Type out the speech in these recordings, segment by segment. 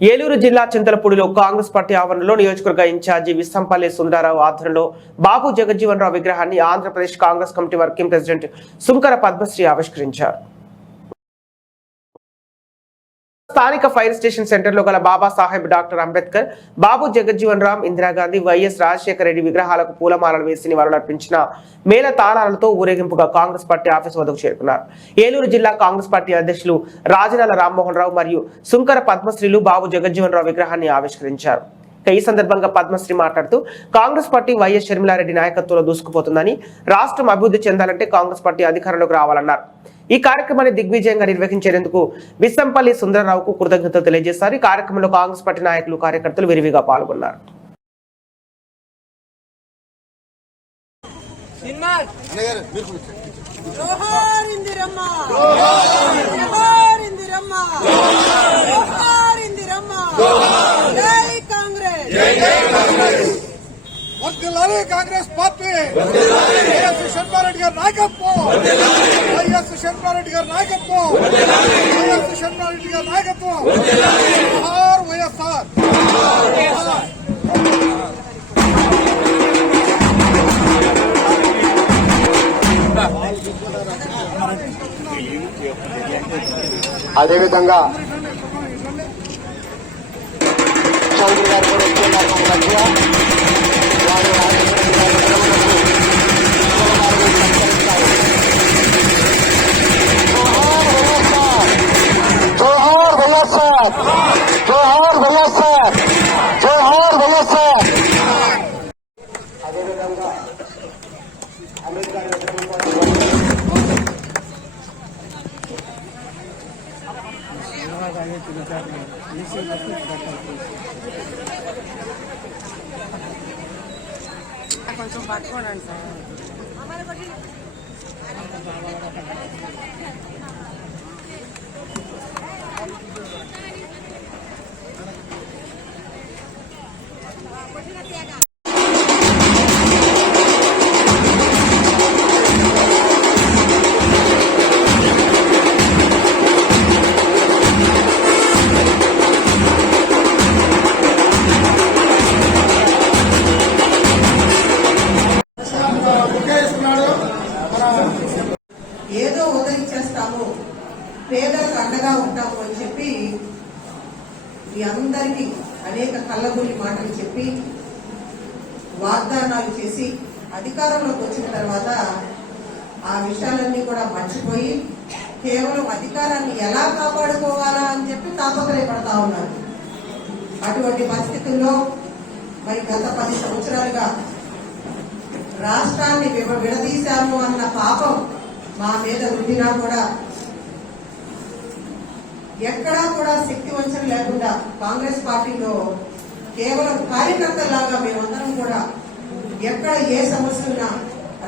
ఏలూరు జిల్లా చింతలపూడిలో కాంగ్రెస్ పార్టీ ఆవరణలో నియోజకవర్గ ఇన్ఛార్జి విస్తంపల్లి సుందరరావు ఆధ్వర్యంలో బాబు జగజ్జీవన్ రావు విగ్రహాన్ని Andhra Pradesh Congress committee working president Sunkara Padmasri ఆవిష్కరించారు. స్థానిక ఫైర్ స్టేషన్ సెంటర్ లో గల బాబాసాహెబ్ డాక్టర్ అంబేద్కర్, బాబు జగజ్జీవన్ రామ్, ఇందిరాగాంధీ, వైఎస్ రాజశేఖర రెడ్డి విగ్రహాలకు పూలమాలలు వేసి నివాళులర్పించిన మేళ తాళాలతో ఊరేగింపుగా కాంగ్రెస్ పార్టీ ఆఫీస్ వద్దకు చేరుకున్నారు. ఏలూరు జిల్లా కాంగ్రెస్ పార్టీ అధ్యక్షులు రాజనాల రామ్మోహన్ రావు మరియు సుంకర పద్మశ్రీలు బాబు జగజ్జీవన్ రావు విగ్రహాన్ని ఆవిష్కరించారు. ఈ సందర్భంగా పద్మశ్రీ మాట్లాడుతూ కాంగ్రెస్ పార్టీ వైఎస్ షర్మిలారెడ్డి నాయకత్వంలో దూసుకుపోతుందని, రాష్ట్రం అభివృద్ధి చెందాలంటే కాంగ్రెస్ పార్టీ అధికారంలోకి రావాలన్నారు. ఈ కార్యక్రమాన్ని దిగ్విజయంగా నిర్వహించేందుకు విస్తంపల్లి సుందరరావుకు కృతజ్ఞతలు తెలియజేశారు. ఈ కార్యక్రమంలో కాంగ్రెస్ పార్టీ నాయకులు, కార్యకర్తలు విరివిగా పాల్గొన్నారు. కాంగ్రెస్ పార్టీ వైఎస్ షర్మిలారెడ్డి గారి నాయకత్వం, వైఎస్ షర్మిలారెడ్డి గారి నాయకత్వం, వైఎస్ షర్మిలారెడ్డి గారి నాయకత్వం. వైఎస్ఆర్ అదేవిధంగా చౌదరి గారు కూడా కొంచెం పట్టుకోండి సార్. ఏదో ఉదయించేస్తాము, పేదలకు అండగా ఉంటాము అని చెప్పి మీ అందరికీ అనేక కళ్ళబొల్లి మాటలు చెప్పి వాగ్దానాలు చేసి అధికారంలోకి వచ్చిన తర్వాత ఆ విషయాలన్నీ కూడా మర్చిపోయి కేవలం అధికారాన్ని ఎలా కాపాడుకోవాలా అని చెప్పి తాపత్రయపడతా ఉన్నారు. అటువంటి పరిస్థితుల్లో మరి గత 10 సంవత్సరాలుగా రాష్ట్రాన్ని విడదీశాము అన్న పాపం మా మీద రుద్దినా కూడా ఎక్కడా కూడా శక్తి వంచన లేకుండా కాంగ్రెస్ పార్టీలో కేవలం కార్యకర్తలాగా మేమందరం కూడా ఎక్కడ ఏ సమస్య ఉన్నా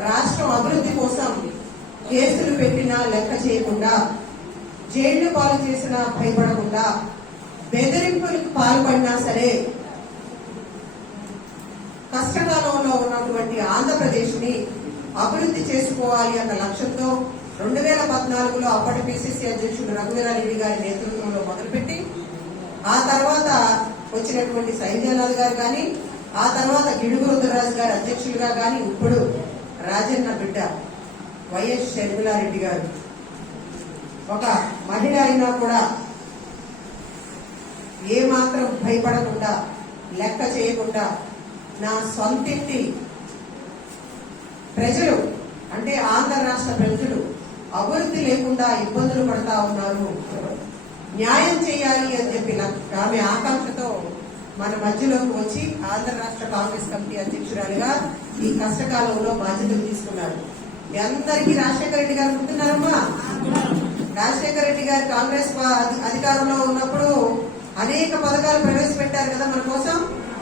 రాష్ట్రం అభివృద్ధి కోసం కేసులు పెట్టినా లెక్క చేయకుండా, జైళ్లు పాలు చేసినా భయపడకుండా, బెదిరింపులకు పాల్పడినా సరే కష్టకాలంలో ఉన్నటువంటి ఆంధ్రప్రదేశ్ ని అభివృద్ధి చేసుకోవాలి అన్న లక్ష్యంతో 2014లో అప్పటి పిసిసి అధ్యక్షుడు రఘువీరారెడ్డి గారి నేతృత్వంలో మొదలుపెట్టి ఆ తర్వాత వచ్చినటువంటి సైన్యానాథ్ గారు కానీ, ఆ తర్వాత గిడుగు రుద్రరాజు గారి అధ్యక్షులుగా కానీ, ఇప్పుడు రాజన్న బిడ్డ వైఎస్ షర్మిలారెడ్డి గారు ఒక మహిళ అయినా కూడా ఏమాత్రం భయపడకుండా, లెక్క చేయకుండా నా సొంతింటి ప్రజలు అంటే ఆంధ్ర రాష్ట్ర ప్రజలు అభివృద్ధి లేకుండా ఇబ్బందులు పడతా ఉన్నారు, న్యాయం చేయాలి అని చెప్పి ఆమె ఆకాంక్షతో మన మధ్యలోకి వచ్చి ఆంధ్ర రాష్ట్ర కాంగ్రెస్ కమిటీ అధ్యక్షురాలుగా ఈ కష్టకాలంలో బాధ్యతలు తీసుకున్నారు. మీ అందరికీ రాజశేఖర రెడ్డి గారు గుర్తున్నారమ్మా? రాజశేఖర రెడ్డి గారు కాంగ్రెస్ అధికారంలో ఉన్నప్పుడు అనేక పథకాలు ప్రవేశపెట్టారు కదా మన కోసం.